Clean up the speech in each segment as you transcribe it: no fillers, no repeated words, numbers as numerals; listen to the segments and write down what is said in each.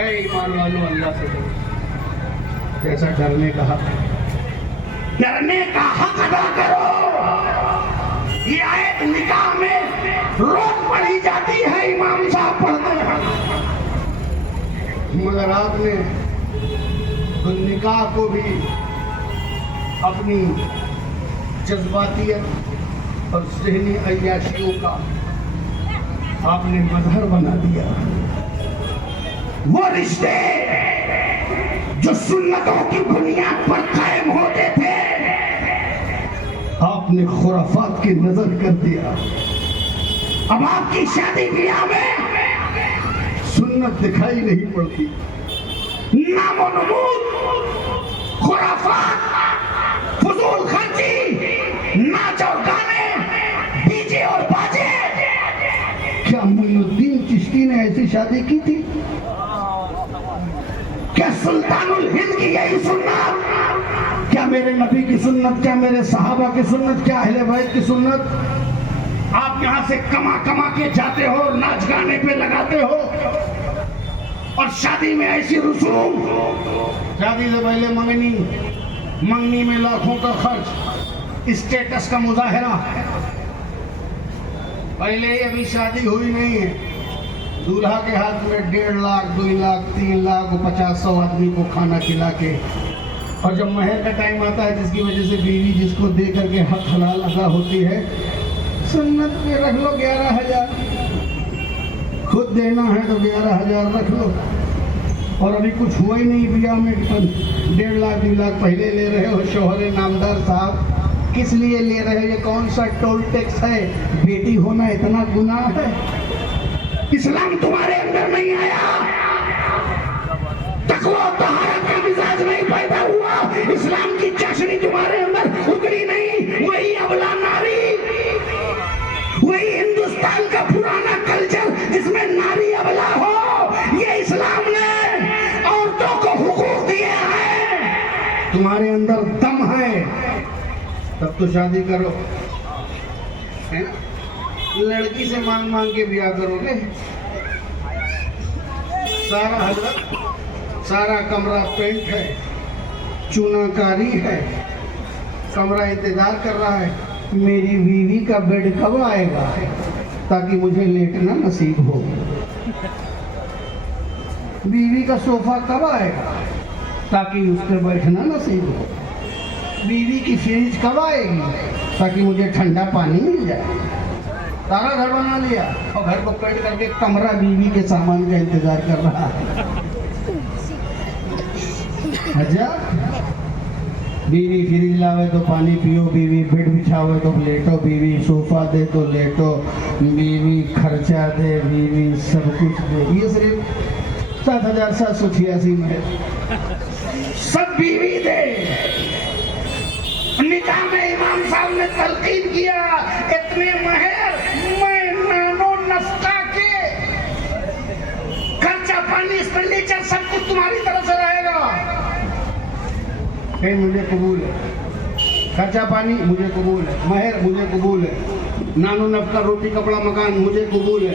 है ईमान वालों, अल्लाह से डरो। जैसा डरने का हक अदा करो। ये आयत निकाह में रोज पढ़ी जाती है, इमाम साहब पढ़ते हैं, मगर आपने तो निकाह को भी अपनी जज्बातियत और ज़हनी अय्याशियों का आपने मजहर बना दिया। वो रिश्ते जो सुन्नतों की बुनियाद पर कायम होते थे, आपने खुराफात की नजर कर दिया। अब आपकी शादी ब्याह में सुन्नत दिखाई नहीं पड़ती, नामो नमूद खुराफात, फजूल खर्ची, नाच और गाने, डीजे और बाजे। क्या मुइनुद्दीन चिश्ती ने ऐसी शादी की थी? क्या सुल्तानुल हिंद की यही सुन्नत? क्या मेरे नबी की सुन्नत, क्या मेरे सहाबा की सुन्नत, क्या अहले बैत की सुन्नत? आप यहाँ से कमा कमा के जाते हो, नाच गाने पे लगाते हो, और शादी में ऐसी रसूम, शादी से पहले मंगनी में लाखों का खर्च, स्टेटस का मुजाहरा। पहले ही अभी शादी हुई नहीं है, दूल्हा के हाथ में 1.5 लाख, 2 लाख, 3 लाख, 50-100 आदमी को खाना खिला के, और जब महर का टाइम आता है जिसकी वजह से बीवी जिसको दे करके हक हलाल अदा होती है, सुन्नत पे रख लो 11,000, खुद देना है तो 11,000 रख लो। और अभी कुछ हुआ ही नहीं ब्याह में, 1.5 लाख 2 लाख पहले ले रहे हो। शोहर नामदार साहब किस लिए ले रहे हो? ये कौन सा टोल टैक्स है? बेटी होना इतना गुनाह है? इस्लाम तुम्हारे अंदर नहीं आया, तकवा तहारत का मिजाज नहीं पैदा हुआ, इस्लाम की चाशनी तुम्हारे अंदर उतरी नहीं। वही अबला नारी, वही हिंदुस्तान का पुराना कल्चर जिसमें नारी अबला हो, ये इस्लाम ने औरतों को हुकूक दिए हैं। तुम्हारे अंदर दम है तब तो शादी करो, है ना? लड़की से मांग मांग के ब्याह करोगे? सारा हजरत, सारा कमरा पेंट है, चूनाकारी है, कमरा इंतजार कर रहा है, मेरी बीवी का बेड कब आएगा ताकि मुझे लेटना नसीब हो, बीवी का सोफा कब आएगा ताकि उस पर बैठना नसीब हो, बीवी की फ्रिज कब आएगी ताकि मुझे ठंडा पानी मिल जाए। सारा घर बना लिया और घर को पेंट करके कमरा बीवी के सामान का इंतजार कर रहा है। अच्छा, बीवी फ्रिज लावे तो पानी पियो, बीवी बेड बिछावे तो लेटो, बीवी सोफा दे तो लेटो, बीवी खर्चा दे, बीवी सब कुछ दे। ये सिर्फ 7,786 में सब बीवी दे। निकाह में इमाम साहब ने तलकीन किया, इतने महर मैं नानो नफ्का के खर्चा पानी एक्सपेंडिचर सब कुछ तुम्हारी तरफ से रहेगा। कहीं मुझे कबूल है, खर्चा पानी मुझे कबूल है, महर मुझे कबूल है, नानो नफ्का रोटी कपड़ा मकान मुझे कबूल है।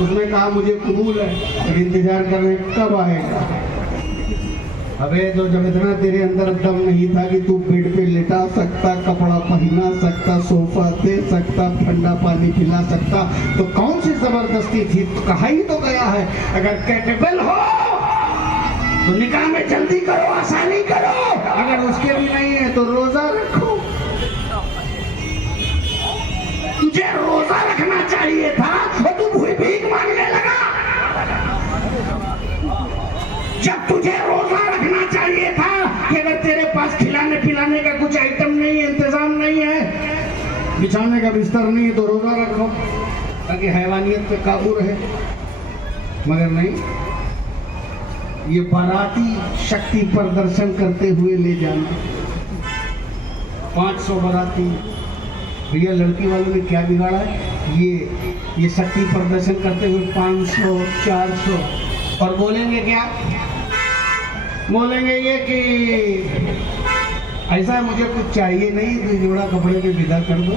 उसने कहा मुझे कबूल है, और इंतजार कर रहे कब आएगा। अबे तो जब इतना तेरे अंदर दम नहीं था कि तू बेड पे लेटा सकता, कपड़ा पहना सकता, सोफा दे सकता, ठंडा पानी पिला सकता, तो कौन सी जबरदस्ती थी? कहा ही तो गया है अगर कैपेबल हो तो निकाह में जल्दी करो, आसानी करो, अगर उसके भी नहीं है तो रोजा रखो। तुझे रोजा रखना चाहिए था और तू भीख मांगने लगा। जब तुझे रोजा रखना चाहिए था कि अगर तेरे पास खिलाने पिलाने का कुछ आइटम नहीं है, इंतजाम नहीं है, बिछाने का बिस्तर नहीं है, तो रोजा रखो ताकि हैवानियत पे काबू रहे। मगर नहीं, ये बाराती शक्ति प्रदर्शन करते हुए ले जाना। 500 बाराती, भैया लड़की वालों ने क्या बिगाड़ा है? ये शक्ति प्रदर्शन करते हुए 500, 400, और बोलेंगे क्या? बोलेंगे ये कि ऐसा मुझे कुछ चाहिए नहीं, तो जोड़ा कपड़े पे विदा कर दो,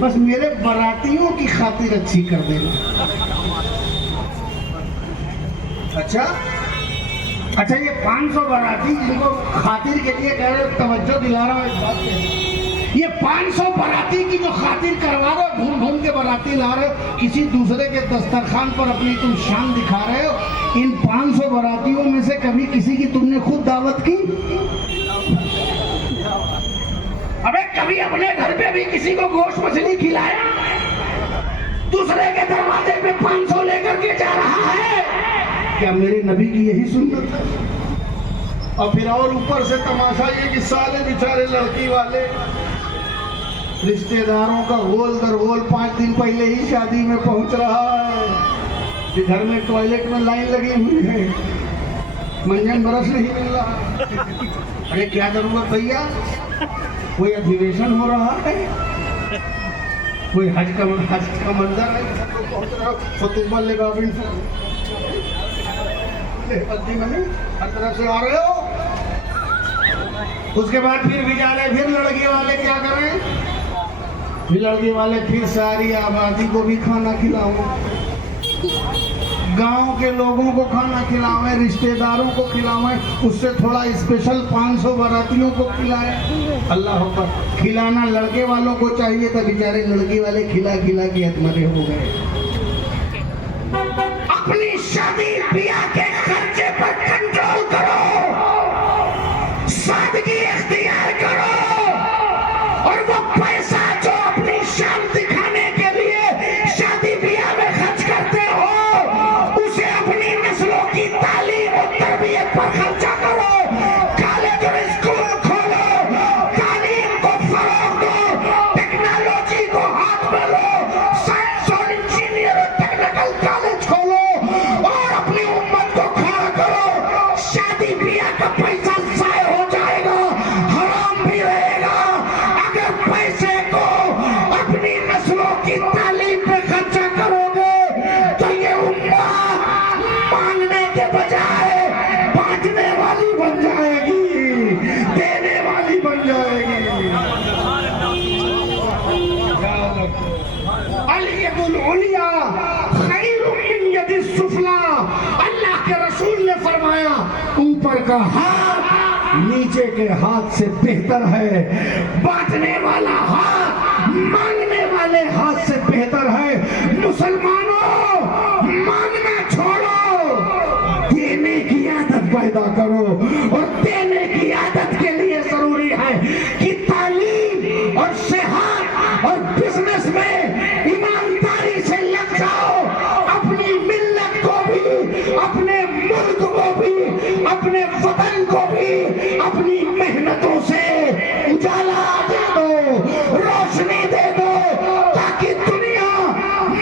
बस मेरे बारातियों की खातिर अच्छी कर देना। अच्छा अच्छा, ये 500 बाराती जिनको खातिर के लिए कह रहे हो, तवज्जो दिला रहा हूँ एक बात पे। ये 500 बाराती की जो खातिर करवा रहे हो, ढूंढ ढूंढ के बाराती ला रहे हो, किसी दूसरे के दस्तरखान पर अपनी तुम शान दिखा रहे हो। इन 500 बारातियों में से कभी किसी की तुमने खुद दावत की? अबे कभी अपने घर पे भी किसी को गोश्त मछली खिलाया? दूसरे के दरवाजे पे 500 लेकर के जा रहा है। क्या मेरे नबी की यही सुन्नत है? और फिर और ऊपर से तमाशा ये कि साले बेचारे लड़की वाले रिश्तेदारों का गोल दर गोल 5 दिन पहले ही शादी में पहुंच रहा है कि घर में टॉयलेट में लाइन लगी हुई है, मंजन ब्रश नहीं मिल रहा। अरे क्या जरूरत भैया, कोई अधिवेशन हो रहा है, कोई हज का मंजर है, पहुंच रहा फतूबा लेगा हर तरफ से आ रहे हो। उसके बाद फिर भी जा रहे, फिर लड़के वाले क्या करें, फिर लड़के वाले फिर सारी आबादी को भी खाना खिलाओ, गांव के लोगों को खाना खिलावे, रिश्तेदारों को खिलावे, उससे थोड़ा स्पेशल 500 बारातियों को खिलाए। अल्लाह अकबर। खिलाना लड़के वालों को चाहिए था, बेचारे लड़की वाले खिला खिला के अधमरे हो गए। अपनी शादी ब्याह के खर्चे पर कंट्रोल करो, सादगी इख्तियार करो, और वो पैसा जो अपनी शान दिखाने के लिए शादी ब्याह में खर्च करते हो, उसे अपनी नस्लों की तालीम और तरबियत पर खर्चा करो। कॉलेज और स्कूल खोलो, तालीम को फरोग दो, टेक्नोलॉजी को हाथ में लो, साइंस और इंजीनियर और टेक्निकल कॉलेज खोलो और अपनी उम्मत को खड़ा करो। शादी ब्याह का पैसा जाया हो जाएगा, हराम भी रहेगा। अगर पैसे को अपनी नस्लों की तालीम पे खर्चा करोगे तो ये उम्मत मांगने के बजाय बांटने वाली बन जाएगी, देने वाली बन जाएगी। अल-यदुल उलिया खैरुम मिन यदिस सुफला। अल्लाह के रसूल ने फरमाया, ऊपर का हाथ नीचे के हाथ से बेहतर है, बांटने वाला हाथ मांगने वाले हाथ से बेहतर है। मुसलमानों, मांगना छोड़ो, देने की आदत पैदा करो, और देने की आदत के लिए जरूरी है कि तालीम और सेहत और बिजनेस में ईमानदारी से लग जाओ। अपनी मिल्लत को भी, अपने मुल्क को भी, अपने वतन को भी अपनी मेहनतों से उजाला दे दो, रोशनी दे दो, ताकि दुनिया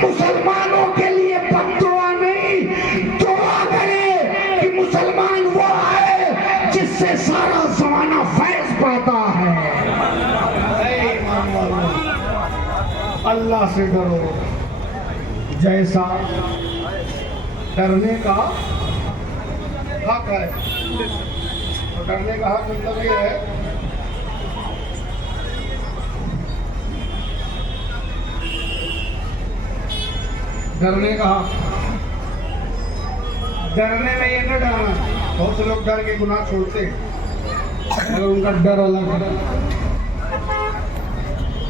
मुसलमानों के लिए बद्दुआ नहीं, दुआ करे कि मुसलमान वो है जिससे सारा ज़माना फैज़ पाता है। अल्लाह से डरो, जैसा डरने का हक है, और डरने का हक मतलब ये है डरने का हक, डरने में ये न डरना। बहुत से लोग डर के गुनाह छोड़ते हैं, अगर उनका डर अलग है,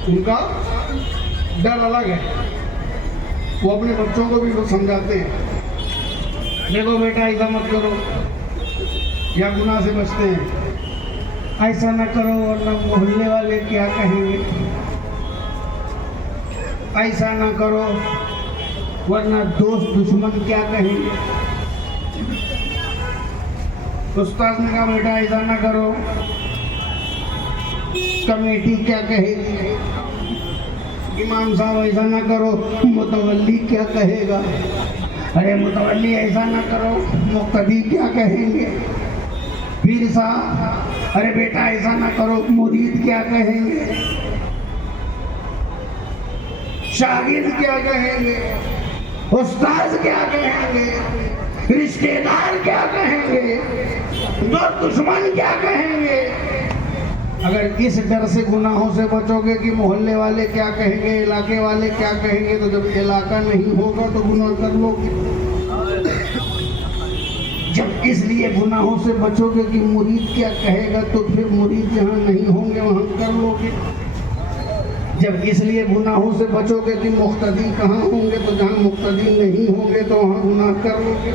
उनका डर अलग है, वो अपने बच्चों को भी वो समझाते हैं, देखो बेटा ऐसा मत करो, या गुनाह से बचते हैं, ऐसा न करो वरना मोहल्ले वाले क्या कहेंगे, ऐसा न करो वरना दोस्त दुश्मन क्या कहेंगे। उस्ताद ने कहा बेटा ऐसा न करो, कमेटी क्या कहेगी, इमाम साहब ऐसा न करो, मुतवल्ली क्या कहेगा, अरे मुतवल्ली ऐसा न करो, मुक्तदी क्या कहेंगे, पीर साहब अरे बेटा ऐसा ना करो, मुरीद क्या कहेंगे, शागिर्द क्या कहेंगे, उस्ताद क्या कहेंगे, रिश्तेदार क्या कहेंगे, दोस्त दुश्मन क्या कहेंगे। अगर इस डर से गुनाहों से बचोगे कि मोहल्ले वाले क्या कहेंगे, इलाके वाले क्या कहेंगे, तो जब इलाका नहीं होगा तो गुनाह कर लोगे। इसलिए गुनाहों से बचोगे कि मुरीद क्या कहेगा, तो फिर मुरीद जहाँ नहीं होंगे वहाँ कर लोगे। जब इसलिए गुनाहों से बचोगे कि मुक्तदी कहाँ होंगे, तो जहाँ मुक्तदी नहीं होंगे तो वहाँ गुनाह कर लोगे।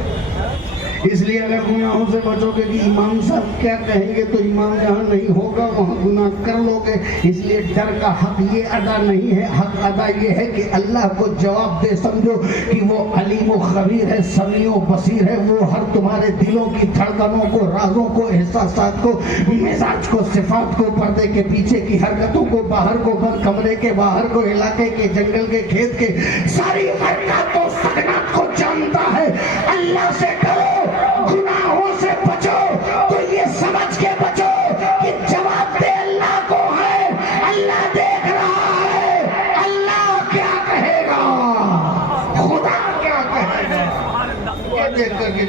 इसलिए अगर गुनाहों से बचोगे कि इमाम साहब क्या कहेंगे, तो इमाम जहाँ नहीं होगा वहाँ गुनाह कर लोगे। इसलिए डर का हक ये अदा नहीं है, हक अदा ये है कि अल्लाह को जवाब दे समझो कि वो अलीम व खबीर है, समीओ बसीर है। वो हर तुम्हारे दिलों की धड़कनों को, राजों को, एहसासात को, मिजाज को, सिफात को, पर्दे के पीछे की हरकतों को, बाहर को, बंद कमरे के बाहर को, इलाके के, जंगल के, खेत के, सारी हरकतों सकनात को जानता है। अल्लाह से डरो, गुनाहों से बचो, तो ये समझ के बचो कि जवाब दे अल्लाह को है, अल्लाह देख रहा है। अल्लाह क्या कहेगा, खुदा क्या कहेगा, ये देख करके